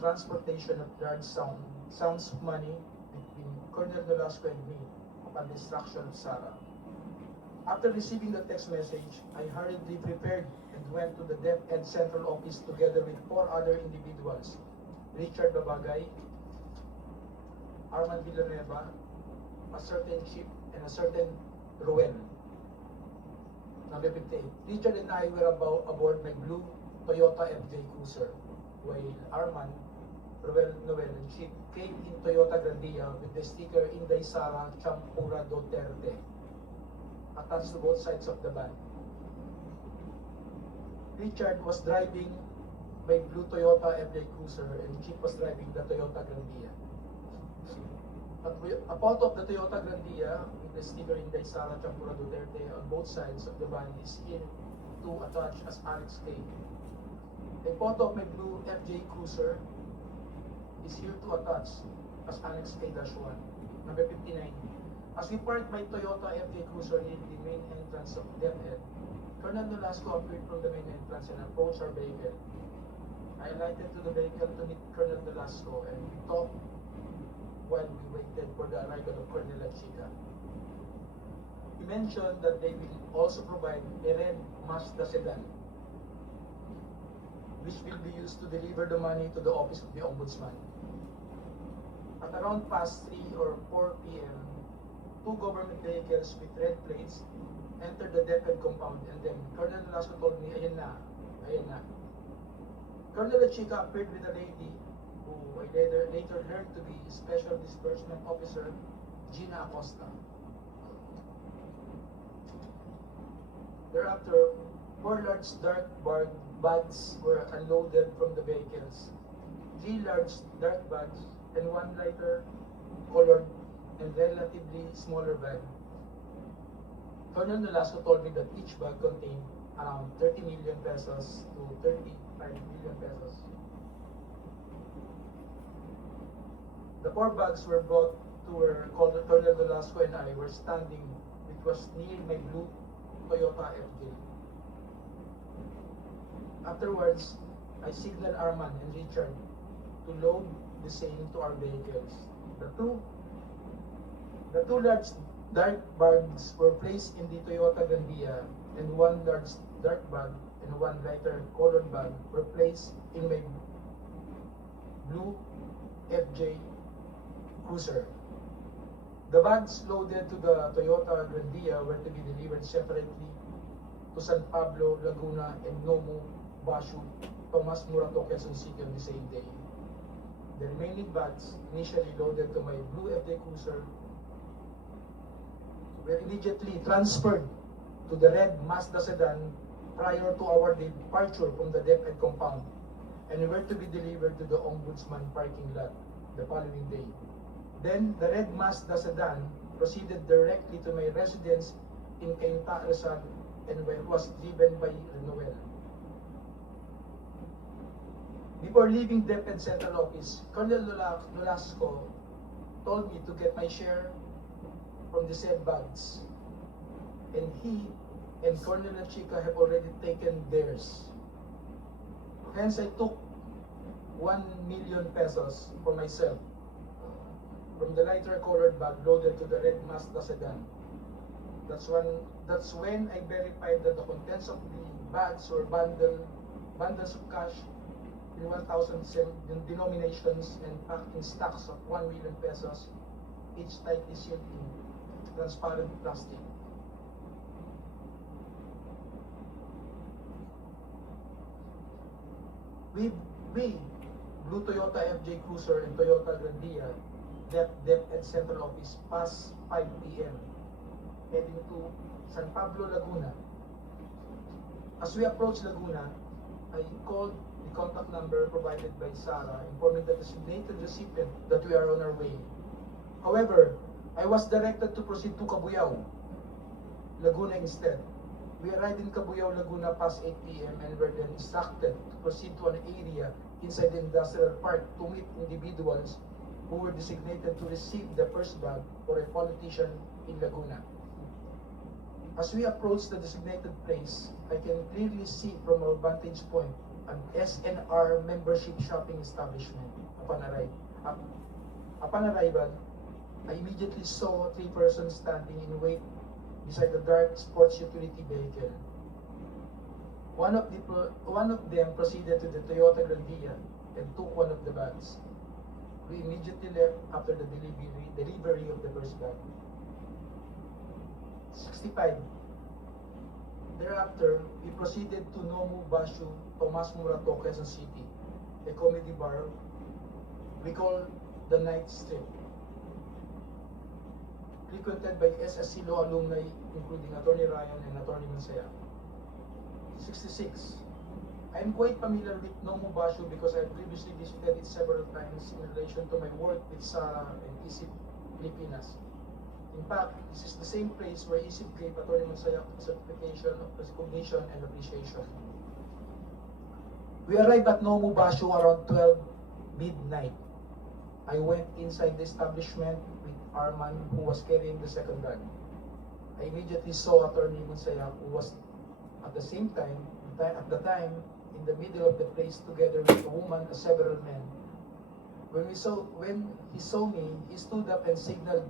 transportation of large sums of money between Colonel Nolasco and me upon the instruction of Sarah. After receiving the text message, I hurriedly prepared and went to the DepEd Central Office together with 4 other individuals, Richard Babagay, Arman Villanueva, a certain Chip, and a certain Ruel. Number 58. Richard and I were aboard my blue Toyota FJ Cruiser, while Arman, Ruel, Noel, and Chip came in Toyota Grandia with the sticker Inday Sara Champura Duterte attached to both sides of the van. Richard was driving my blue Toyota FJ Cruiser and Chip was driving the Toyota Grandia. A photo of the Toyota Grandia with the sticker Inday Sara Champura Duterte on both sides of the van is here to attach as Annex K. A photo of my blue FJ Cruiser is here to attach as Annex K-1. Number 59. As we parked my Toyota FJ Cruiser near the main entrance of DepEd, Colonel Nolasco appeared from the main entrance and approached our vehicle. I alighted to the vehicle to meet Colonel Nolasco and we talked while we waited for the arrival of Colonel Chica. He mentioned that they will also provide a red Mazda sedan, which will be used to deliver the money to the office of the Ombudsman. At around past 3 or 4 p.m., 2 government vehicles with red plates entered the DepEd compound, and then Colonel Nolasco told me, ayan na, ayan na. Colonel Chica appeared with a lady who I later heard to be Special Disbursement Officer Gina Acosta. Thereafter, 4 large dark bags were unloaded from the vehicles. 3 large dark bags and 1 lighter colored and relatively smaller bag. Colonel Nolasco told me that each bag contained around 30 million pesos to 35 million pesos. The 4 bags were brought to where Colonel Nolasco and I were standing, which was near my blue Toyota FJ. Afterwards, I signaled Arman and Richard to load the same to our vehicles. The two large dark bags were placed in the Toyota Grandia, and 1 large dark bag and 1 lighter colored bag were placed in my blue FJ Cruiser. The bags loaded to the Toyota Grandia were to be delivered separately to San Pablo, Laguna, and Nomu, Bashu, Tomas Morato, Quezon City on the same day. The remaining bags, initially loaded to my blue FJ Cruiser, were immediately transferred to the red Mazda sedan prior to our departure from the DepEd compound, and were to be delivered to the Ombudsman parking lot the following day. Then, the red Mazda sedan proceeded directly to my residence in Cainta, Rizal, and was driven by Noel. Before leaving DepEd Central Office, Colonel Nolasco told me to get my share from the said bags, and he and Colonel Chica have already taken theirs. Hence, I took 1 million pesos for myself from the lighter colored bag loaded to the red Mazda sedan. That's when I verified that the contents of the bags were bundles of cash in 1,000 denominations and packed in stacks of 1 million pesos, each tightly sealed in transparent plastic. We, Blue Toyota FJ Cruiser and Toyota Grandia, DepEd Central Office past 5 p.m. heading to San Pablo, Laguna. As we approached Laguna, I called the contact number provided by Sarah, informing the designated recipient that we are on our way. However, I was directed to proceed to Cabuyao, Laguna instead. We arrived in Cabuyao, Laguna past 8 p.m. and were then instructed to proceed to an area inside the industrial park to meet individuals who were designated to receive the first bag for a politician in Laguna. As we approached the designated place, I can clearly see from our vantage point an SNR membership shopping establishment. Upon arrival, I immediately saw 3 persons standing in wait beside the dark sports utility vehicle. One of them proceeded to the Toyota Grandia and took one of the bags. We immediately left after the delivery of the first bag. 65. Thereafter, we proceeded to Nomu Bashu, Tomas Murato, Quezon City, a comedy bar we call the Night Strip, frequented by SSC Law alumni including Attorney Ryan and Attorney Mansaya. 66. I am quite familiar with Nomu Bashu because I previously visited it several times in relation to my work with Sarah and ISIP Pilipinas. In fact, this is the same place where ISIP gave Attorney Mansaya certification of recognition and appreciation. We arrived at Nomu Bashu around 12 midnight. I went inside the establishment with Arman, who was carrying the second bag. I immediately saw Attorney Mansaya, who was at the time in the middle of the place together with a woman and several men. When he saw me, he stood up and signaled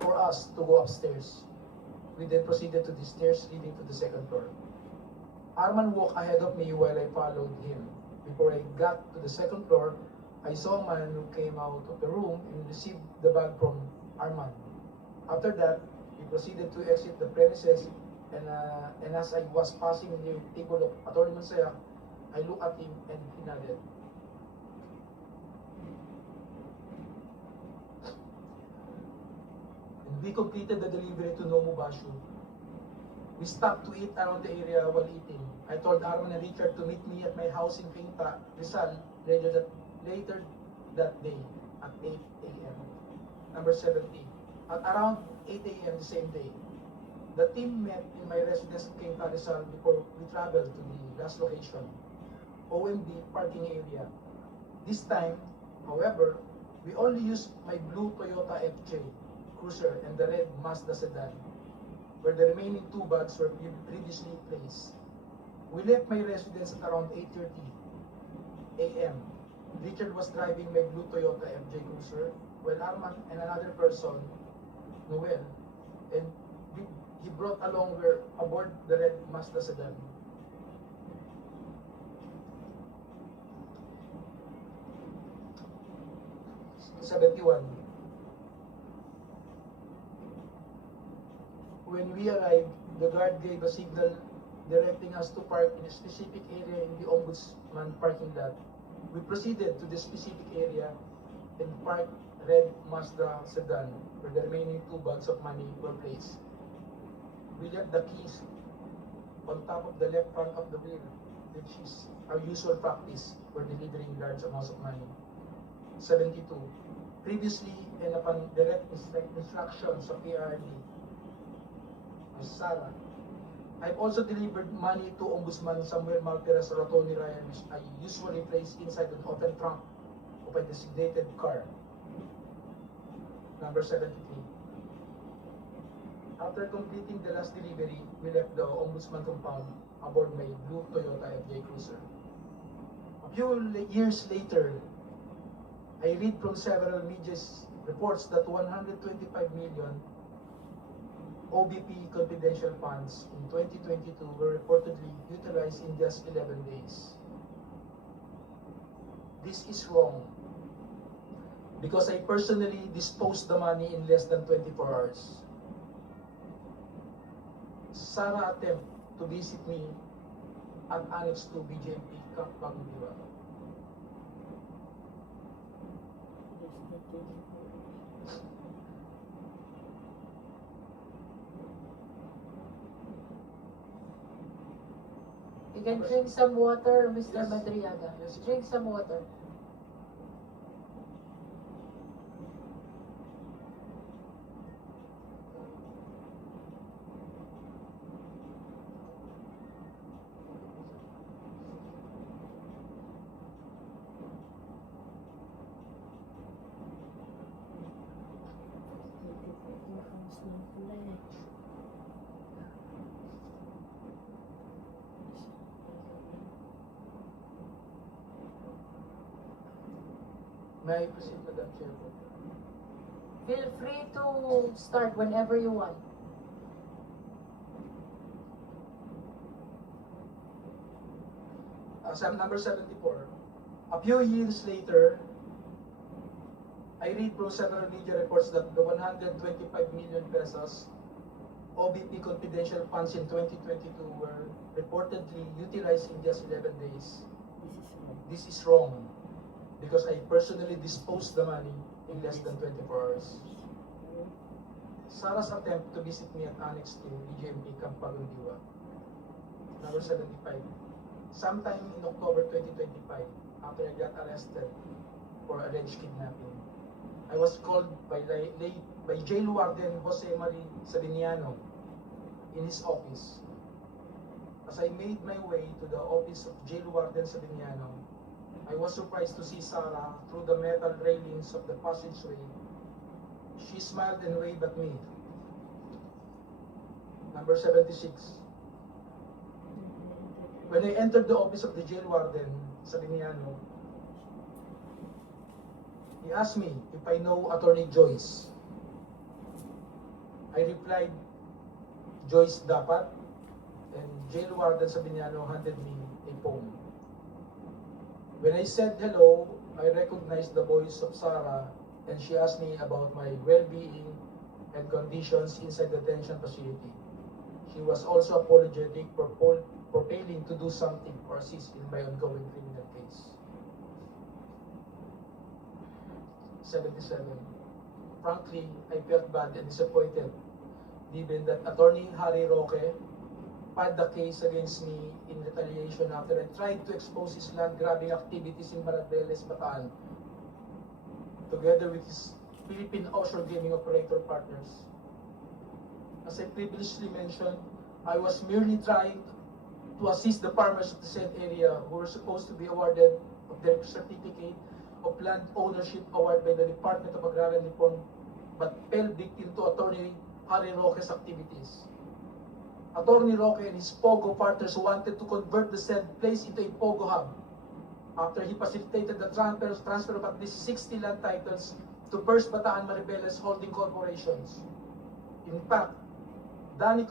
for us to go upstairs. We then proceeded to the stairs leading to the second floor. Arman walked ahead of me while I followed him. Before I got to the second floor, I saw a man who came out of the room and received the bag from Arman. After that, we proceeded to exit the premises, and as I was passing the table of Attorney Mansaya, I looked at him and he nodded. And we completed the delivery to Nomu Bashu. We stopped to eat around the area while eating. I told Arman and Richard to meet me at my house in Pinta, Rizal, later that day at 8 a.m. Number 70. At around 8 a.m. the same day, the team met in my residence in Pinta, Rizal before we traveled to the last location, OMB parking area. This time, however, we only used my blue Toyota FJ Cruiser and the red Mazda sedan, where the remaining 2 bags were previously placed. We left my residence at around 8:30 a.m. Richard was driving my blue Toyota FJ Cruiser, while Arman and another person, Noel, and he brought along were aboard the red Mazda sedan. '71. When we arrived, the guard gave a signal directing us to park in a specific area in the Ombudsman parking lot. We proceeded to the specific area and parked red Mazda sedan, where the remaining 2 bags of money were placed. We left the keys on top of the left front of the wheel, which is our usual practice for delivering large amounts of money. 72. Previously and upon direct instructions of PRD, Ms. Sarah, I've also delivered money to Ombudsman Samuel Malteras or Attorney Ryan, which I usually place inside an open trunk of a designated car. Number 73. After completing the last delivery, we left the Ombudsman compound aboard my blue Toyota FJ Cruiser. A few years later, I read from several media reports that 125 million OBP confidential funds in 2022 were reportedly utilized in just 11 days. This is wrong because I personally disposed the money in less than 24 hours. Sarah attempt to visit me at Annex 2 BJMP Camp Bagong Diwa. You can drink some water, Mr. Yes. Madriaga. Yes. Drink some water. May I proceed, Madam Chair? Feel free to start whenever you want. Number 74. A few years later, I read through several media reports that the 125 million pesos OBP confidential funds in 2022 were reportedly utilized in just 11 days. This is wrong because I personally disposed the money in less than 24 hours. Sarah's attempt to visit me at Annex 2, EGMP Camp Pagundiwa. Number 75. Sometime in October 2025, after I got arrested for alleged kidnapping, I was called by Jail Warden Jose Marie Sabiniano in his office. As I made my way to the office of Jail Warden Sabiniano, I was surprised to see Sarah through the metal railings of the passageway. She smiled and waved at me. Number 76. When I entered the office of the Jail Warden Sabiniano, he asked me if I know Attorney Joyce. I replied, Joyce dapat, and Jail Warden Sabiniano handed me a phone. When I said hello, I recognized the voice of Sarah, and she asked me about my well-being and conditions inside the detention facility. She was also apologetic for failing to do something or assist in my ongoing criminal case. 77. Frankly, I felt bad and disappointed given that Attorney Harry Roque filed the case against me in retaliation after I tried to expose his land grabbing activities in Marabeles, Bataan, together with his Philippine offshore gaming operator partners. As I previously mentioned, I was merely trying to assist the farmers of the said area who were supposed to be awarded of their certificate of land ownership award by the Department of Agrarian Reform, but fell victim to Attorney Harry Roque's activities. Attorney Roque and his POGO partners wanted to convert the said place into a POGO hub after he facilitated the transfer of at least 60 land titles to First Bataan Maribeles holding corporations. In fact, Danny